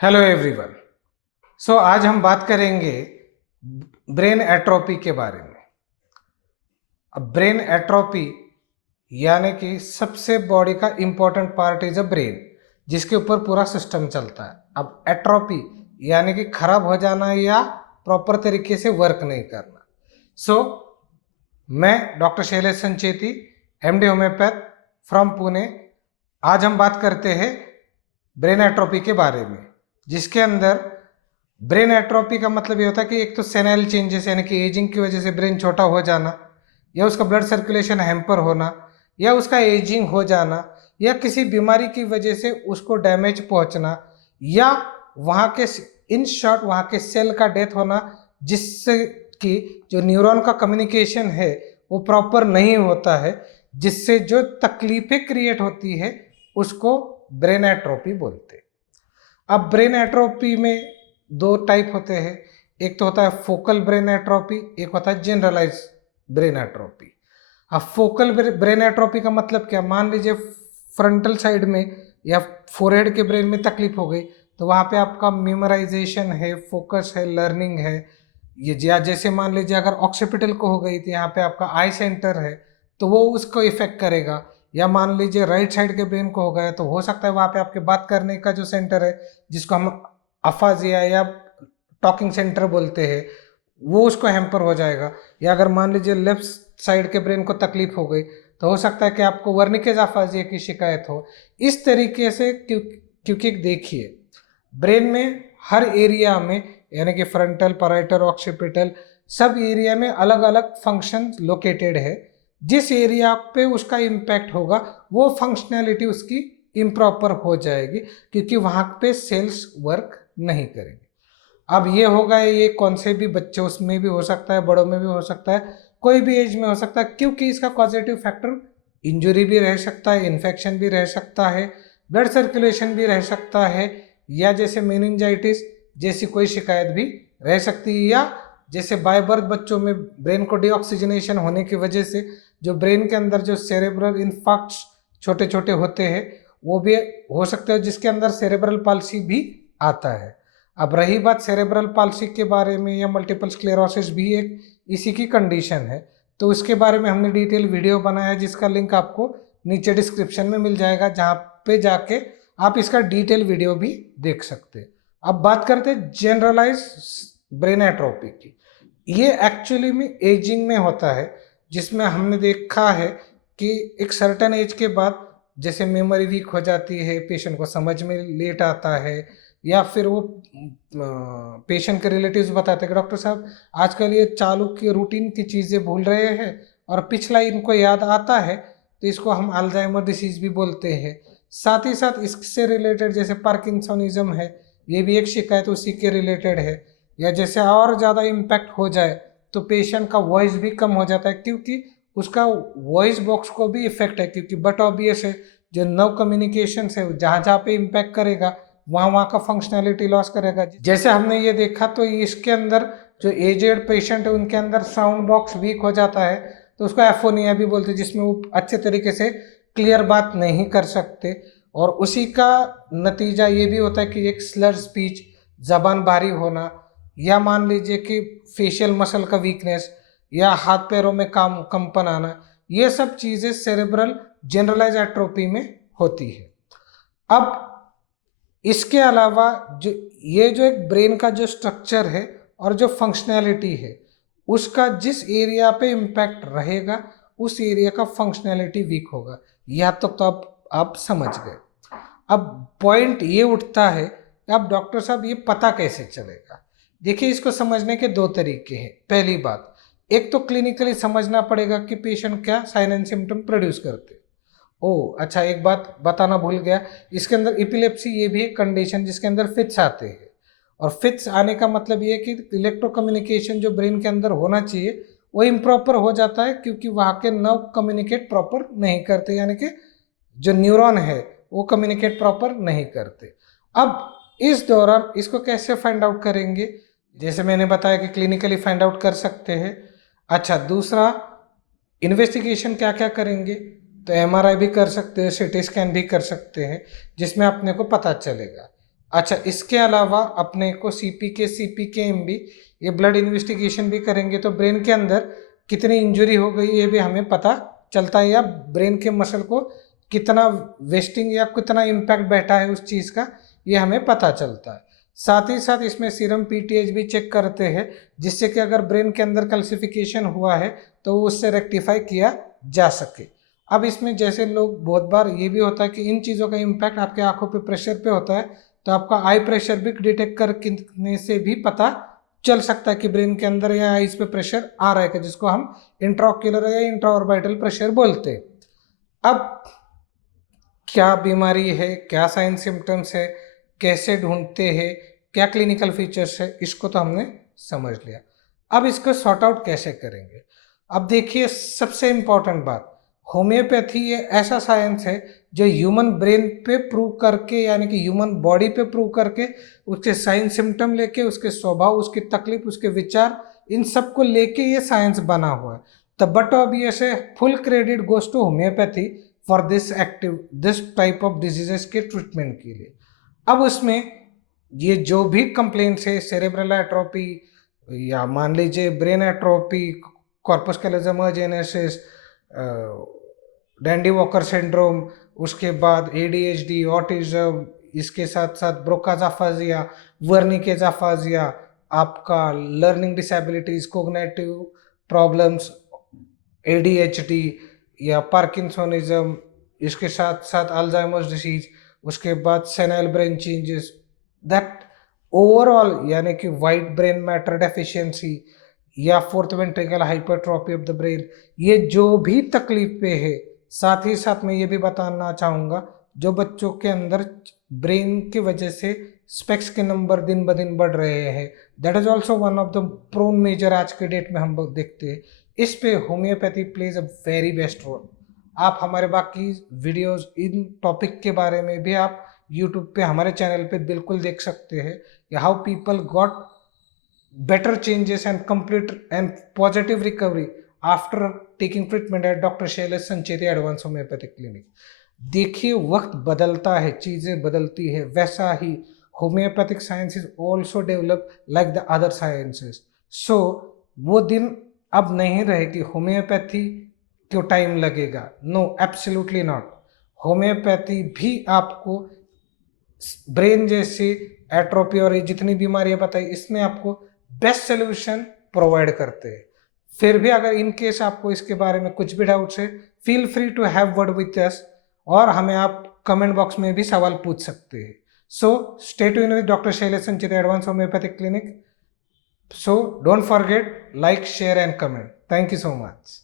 Hello everyone. आज हम बात करेंगे ब्रेन एट्रोपी के बारे में। अब ब्रेन एट्रोपी यानी कि सबसे बॉडी का important part is a brain, जिसके ऊपर पूरा सिस्टम चलता है। अब एट्रोपी यानी कि खराब हो जाना या प्रॉपर तरीके से वर्क नहीं करना। मैं doctor Shailesh Sancheti, MD homeopath from Pune. आज हम बात करते हैं ब्रेन एट्रोपी के बारे में, जिसके अंदर ब्रेन एट्रोपी का मतलब ये होता है कि एक तो सेनाइल चेंजेस यानी कि एजिंग की वजह से ब्रेन छोटा हो जाना, या उसका ब्लड सर्कुलेशन हैम्पर होना, या उसका एजिंग हो जाना, या किसी बीमारी की वजह से उसको डैमेज पहुंचना, या वहाँ के इन शॉर्ट वहाँ के सेल का डेथ होना, जिससे कि जो न्यूरॉन का कम्युनिकेशन है वो प्रॉपर नहीं होता है, जिससे जो तकलीफें क्रिएट होती है उसको ब्रेन एट्रोपी बोलते हैं। अब ब्रेन एट्रोपी में दो टाइप होते हैं, एक तो होता है फोकल ब्रेन एट्रोपी, एक होता है जनरलाइज ब्रेन एट्रोपी। अब फोकल ब्रेन एट्रोपी का मतलब क्या? मान लीजिए फ्रंटल साइड में या फोरहेड के ब्रेन में तकलीफ हो गई, तो वहाँ पे आपका मेमोराइजेशन है, फोकस है, लर्निंग है। ये या जैसे मान लीजिए अगर ऑक्सीपिटल को हो गई, तो यहाँ पे आपका आई सेंटर है, तो वो उसको इफेक्ट करेगा। या मान लीजिए राइट साइड के ब्रेन को हो गया, तो हो सकता है वहाँ पे आपके बात करने का जो सेंटर है, जिसको हम अफाजिया या टॉकिंग सेंटर बोलते हैं, वो उसको हैम्पर हो जाएगा। या अगर मान लीजिए लेफ्ट साइड के ब्रेन को तकलीफ हो गई, तो हो सकता है कि आपको वर्निकेज अफाजिया की शिकायत हो। इस तरीके से क्योंकि देखिए ब्रेन में हर एरिया में यानी कि फ्रंटल, पैराइटल, ऑक्सीपिटल, सब एरिया में अलग अलग फंक्शन लोकेटेड है। जिस एरिया पे उसका इम्पैक्ट होगा वो फंक्शनैलिटी उसकी इम्प्रॉपर हो जाएगी, क्योंकि वहाँ पे सेल्स वर्क नहीं करेंगे। अब ये होगा, ये कौन से भी बच्चे, उसमें भी हो सकता है, बड़ों में भी हो सकता है, कोई भी एज में हो सकता है, क्योंकि इसका पॉजिटिव फैक्टर इंजुरी भी रह सकता है, इन्फेक्शन भी रह सकता है, ब्लड सर्कुलेशन भी रह सकता है, या जैसे मेनिंजाइटिस जैसी कोई शिकायत भी रह सकती है, या जैसे बाय बर्थ बच्चों में ब्रेन को डीऑक्सीजनेशन होने की वजह से जो ब्रेन के अंदर जो सेरेब्रल इन्फार्क्ट्स छोटे छोटे होते हैं वो भी हो सकते हैं, जिसके अंदर सेरेब्रल पाल्सी भी आता है। अब रही बात सेरेब्रल पाल्सी के बारे में, या मल्टीपल स्क्लेरोसिस भी एक इसी की कंडीशन है, तो उसके बारे में हमने डिटेल वीडियो बनाया है, जिसका लिंक आपको नीचे डिस्क्रिप्शन में मिल जाएगा, जहाँ पे जाके आप इसका डिटेल वीडियो भी देख सकते हैं। अब बात करते हैं जनरलाइज ब्रेन एट्रोपी की। ये एक्चुअली में एजिंग में होता है, जिसमें हमने देखा है कि एक सर्टेन एज के बाद जैसे मेमोरी वीक हो जाती है, पेशेंट को समझ में लेट आता है, या फिर वो पेशेंट के रिलेटिव्स बताते हैं कि डॉक्टर साहब आजकल ये चालू की रूटीन की चीज़ें भूल रहे हैं और पिछला इनको याद आता है, तो इसको हम अल्जाइमर डिसीज भी बोलते हैं। साथ ही साथ इससे रिलेटेड जैसे पार्किंसोनिज्म है, ये भी एक शिकायत उसी के रिलेटेड है। या जैसे और ज़्यादा इम्पैक्ट हो जाए तो पेशेंट का वॉइस भी कम हो जाता है, क्योंकि उसका वॉइस बॉक्स को भी इफेक्ट है, क्योंकि बट ऑब्वियस है जो नव कम्युनिकेशन है जहाँ जहाँ पे इम्पैक्ट करेगा वहाँ वहाँ का फंक्शनैलिटी लॉस करेगा। जैसे हमने ये देखा, तो इसके अंदर जो एजेड पेशेंट है उनके अंदर साउंड बॉक्स वीक हो जाता है, तो उसको एफोनिया भी बोलते हैं, जिसमें वो अच्छे तरीके से क्लियर बात नहीं कर सकते। और उसी का नतीजा ये भी होता है कि एक स्लर स्पीच, जबान भारी होना, या मान लीजिए कि फेशियल मसल का वीकनेस, या हाथ पैरों में कंपन आना, ये सब चीज़ें सेरेब्रल जनरलाइज एट्रोपी में होती है। अब इसके अलावा जो ये जो एक ब्रेन का जो स्ट्रक्चर है और जो फंक्शनैलिटी है, उसका जिस एरिया पे इम्पैक्ट रहेगा उस एरिया का फंक्शनैलिटी वीक होगा। यह तक तो आप समझ गए। अब पॉइंट ये उठता है कि अब डॉक्टर साहब ये पता कैसे चलेगा? देखिए, इसको समझने के दो तरीके हैं। पहली बात, एक तो क्लिनिकली समझना पड़ेगा कि पेशेंट क्या साइन एंड सिम्टम प्रोड्यूस करते। ओह अच्छा, एक बात बताना भूल गया, इसके अंदर इपिलेप्सी ये भी एक कंडीशन जिसके अंदर फिट्स आते हैं। और फिट्स आने का मतलब ये है कि इलेक्ट्रो कम्युनिकेशन जो ब्रेन के अंदर होना चाहिए वो इम्प्रॉपर हो जाता है, क्योंकि वहाँ के नर्व कम्युनिकेट प्रॉपर नहीं करते, यानी कि जो न्यूरॉन है वो कम्युनिकेट प्रॉपर नहीं करते। अब इस दौरान इसको कैसे फाइंड आउट करेंगे? जैसे मैंने बताया कि क्लिनिकली फाइंड आउट कर सकते हैं। अच्छा, दूसरा इन्वेस्टिगेशन क्या क्या करेंगे? तो एमआरआई भी कर सकते हैं, सिटी स्कैन भी कर सकते हैं, जिसमें अपने को पता चलेगा। अच्छा, इसके अलावा अपने को सीपी के एमबी ये ब्लड इन्वेस्टिगेशन भी करेंगे तो ब्रेन के अंदर कितनी इंजरी हो गई ये भी हमें पता चलता है, या ब्रेन के मसल को कितना वेस्टिंग या कितना इम्पैक्ट बैठा है उस चीज़ का, ये हमें पता चलता है। साथ ही साथ इसमें सीरम पीटीएच भी चेक करते हैं, जिससे कि अगर ब्रेन के अंदर कैल्सिफिकेशन हुआ है तो उससे रेक्टिफाई किया जा सके। अब इसमें जैसे लोग बहुत बार ये भी होता है कि इन चीज़ों का इम्पैक्ट आपके आंखों पे प्रेशर पे होता है, तो आपका आई प्रेशर भी डिटेक्ट करने से भी पता चल सकता है कि ब्रेन के अंदर या आईज पे प्रेशर आ रहा है, जिसको हम इंट्राओक्यूलर या इंट्राऑर्बिटल प्रेशर बोलते हैं। अब क्या बीमारी है, क्या साइन सिम्टम्स है, कैसे ढूंढते हैं, क्या क्लिनिकल फीचर्स है, इसको तो हमने समझ लिया। अब इसको सॉर्ट आउट कैसे करेंगे। अब देखिए, सबसे इम्पॉर्टेंट बात, होम्योपैथी ये ऐसा साइंस है जो ह्यूमन ब्रेन पे प्रूव करके, यानी कि ह्यूमन बॉडी पे प्रूव करके, उसके साइन सिम्टम लेके, उसके स्वभाव, उसकी तकलीफ, उसके विचार, इन सब को लेके ये साइंस बना हुआ है। The but obvious full credit goes to homeopathy for this type of diseases के ट्रीटमेंट के लिए। अब उसमें ये जो भी कंप्लेंट्स है, सेरेब्रल एट्रोपी या मान लीजिए brain atrophy, corpus callosum genesis, dandy walker syndrome, उसके बाद एडीएचडी, ऑटिज्म, इसके साथ साथ ब्रोकाज अफाजिया, वर्निकेज अफाजिया, आपका learning disabilities, cognitive problems, ADHD या पार्किंसोनिज्म, इसके साथ साथ अल्जाइमर्स डिसीज, उसके बाद senile brain changes, that overall यानी कि वाइट ब्रेन मैटर डेफिशिएंसी या fourth ventricle hypertrophy of the brain, ये जो भी तकलीफ पे है। साथ ही साथ मैं ये भी बताना चाहूँगा, जो बच्चों के अंदर ब्रेन की वजह से स्पेक्स के नंबर दिन ब दिन बढ़ रहे हैं, that is also one of the prone major आज के डेट में हम देखते हैं। इस पे homeopathy plays a very best role. आप हमारे बाकी वीडियोस इन टॉपिक के बारे में भी आप यूट्यूब पे हमारे चैनल पे बिल्कुल देख सकते हैं, how people got better changes and complete and positive recovery after taking treatment at Dr. Shailesh Sancheti advance homeopathic clinic. देखिए, वक्त बदलता है, चीज़ें बदलती है, वैसा ही homeopathic science is also develop like the other sciences. So वो दिन अब नहीं रहे कि होम्योपैथी को टाइम लगेगा। No, absolutely not. होम्योपैथी भी आपको ब्रेन जैसी एट्रोपी और जितनी बीमारियां बताई, इसमें आपको बेस्ट सोल्यूशन प्रोवाइड करते हैं। फिर भी अगर इन केस आपको इसके बारे में कुछ भी डाउट्स है, feel free to have word with us, और हमें आप कमेंट बॉक्स में भी सवाल पूछ सकते हैं। So stay tuned with doctor Shailesh Sancheti advance homeopathic clinic. So don't forget, like, share and comment. Thank you so much.